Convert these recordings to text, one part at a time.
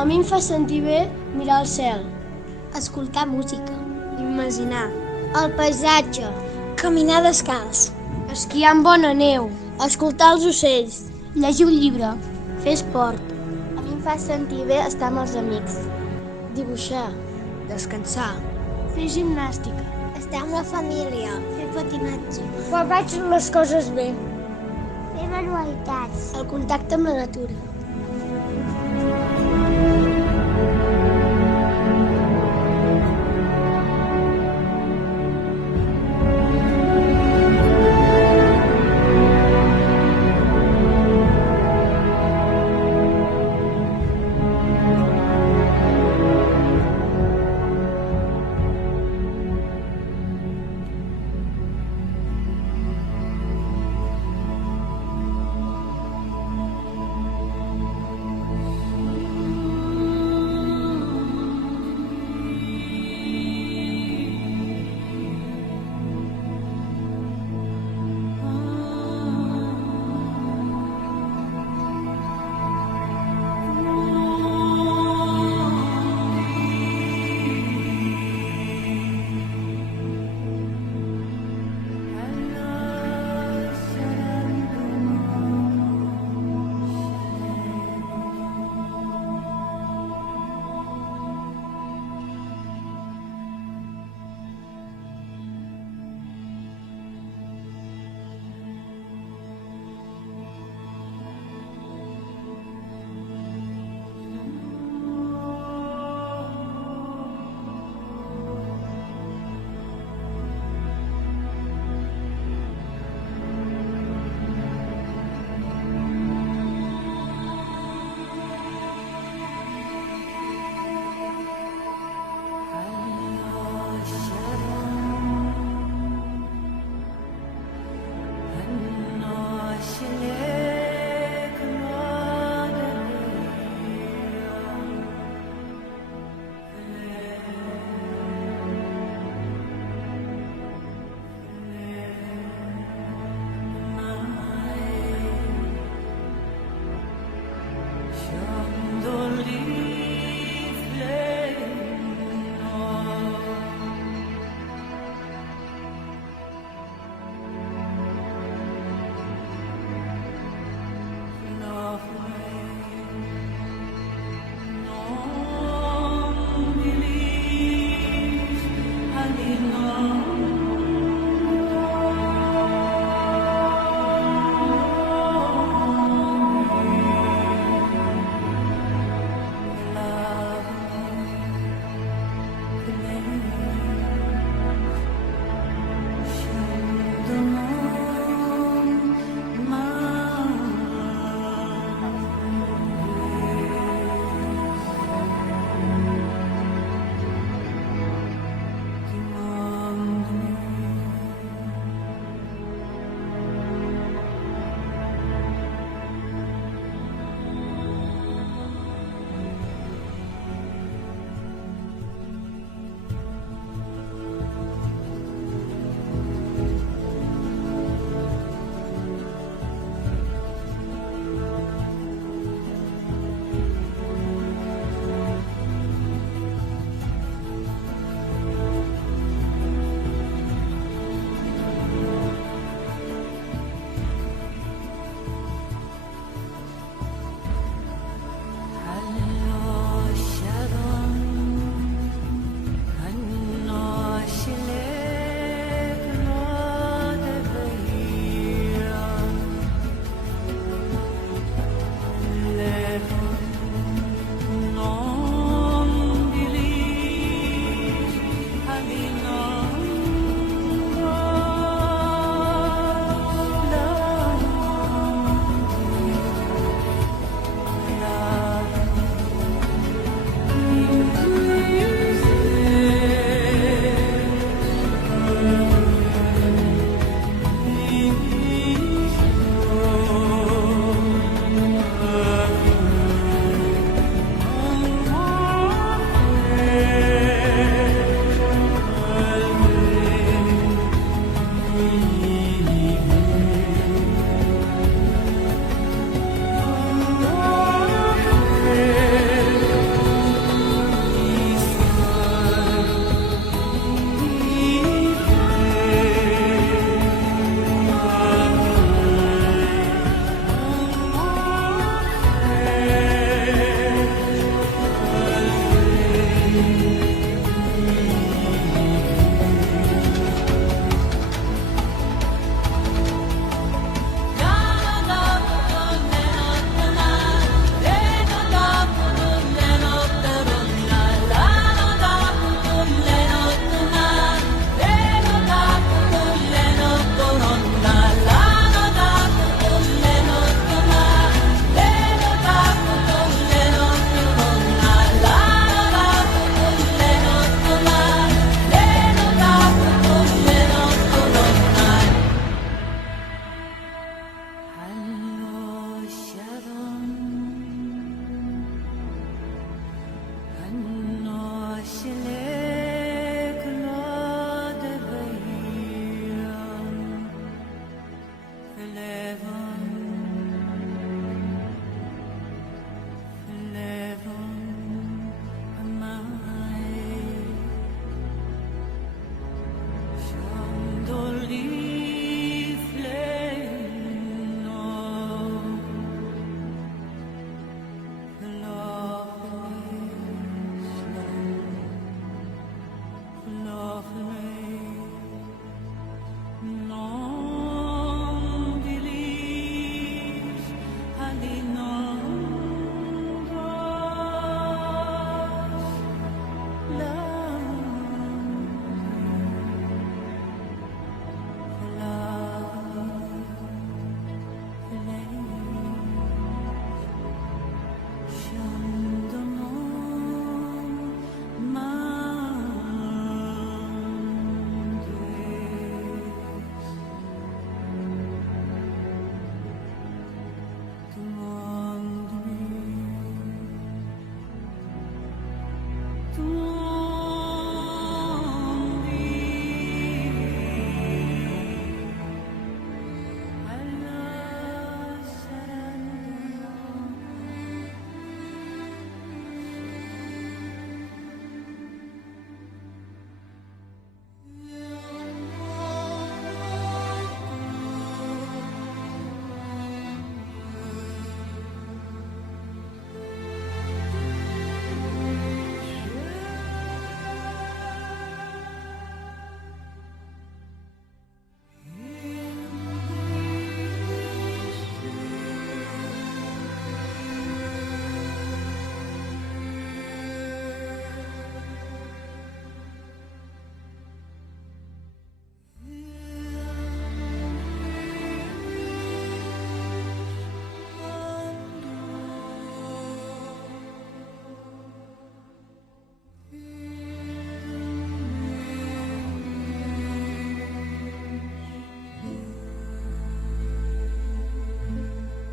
A mi em fa sentir bé mirar el cel. Escoltar música. Imaginar. El paisatge. Caminar descalç. Esquiar amb bona neu. Escoltar els ocells. Llegir un llibre. Fer esport. A mi em fa sentir bé estar amb els amics. Dibuixar. Descansar. Fer gimnàstica. Estar amb la família. Fer patinatge. Quan faig les coses bé. Fer manualitats. El contacte amb la natura.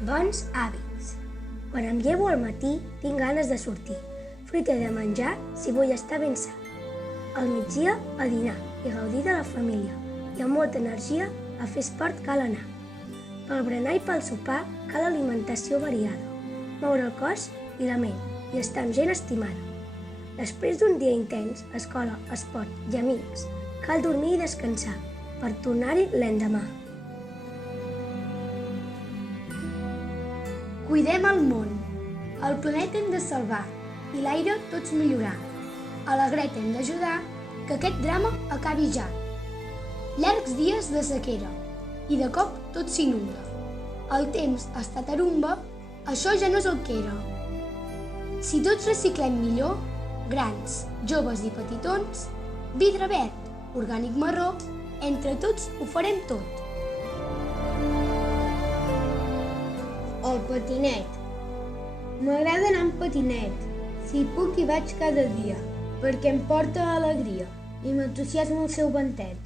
Bons hàbits. Quan em llevo al matí, tinc ganes de sortir. Fruita de menjar si vull estar ben sa. Al migdia, a dinar i gaudir de la família. I amb molta energia, a fer esport cal anar. Pel berenar i pel sopar cal alimentació variada. Moure el cos i la ment i estar amb gent estimada. Després d'un dia intens, escola, esport i amics, cal dormir i descansar per tornar-hi l'endemà. Cuidem el món. El planeta hem de salvar i l'aire tots millorar. A la Greta hem d'ajudar que aquest drama acabi ja. Llargs dies de sequera i de cop tot s'inunda. El temps està tarumba, això ja no és el que era. Si tots reciclem millor, grans, joves i petitons, vidre verd, orgànic marró, entre tots ho farem tot. El patinet. M'agrada anar amb patinet. Si puc hi vaig cada dia, perquè em porta alegria i m'entusiasma el seu ventet.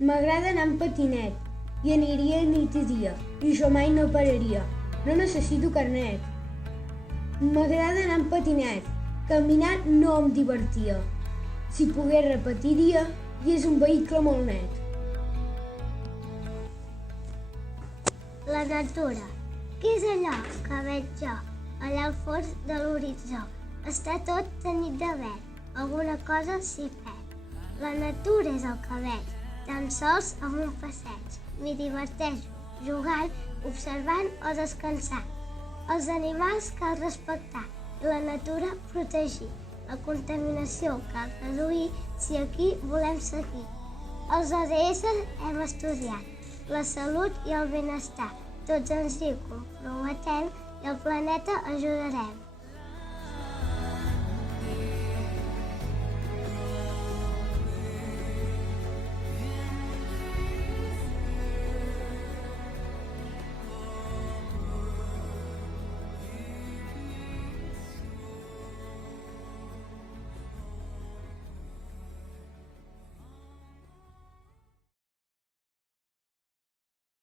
M'agrada anar amb patinet i aniria nit i dia i jo mai no pararia. No necessito carnet. M'agrada anar amb patinet. Caminar no em divertia. Si pogués repetiria i és un vehicle molt net. La natura. Què és allò que veig jo, allà al fons de l'horitzó? Està tot tenyit de verd, alguna cosa s'hi perd. La natura és el que veig, tan sols amb un passeig. M'hi diverteixo, jugant, observant o descansant. Els animals cal respectar i la natura protegir. La contaminació cal reduir si aquí volem seguir. Els ODS hem estudiat la salut i el benestar. Tots ens hi comprometem i el planeta ajudarem.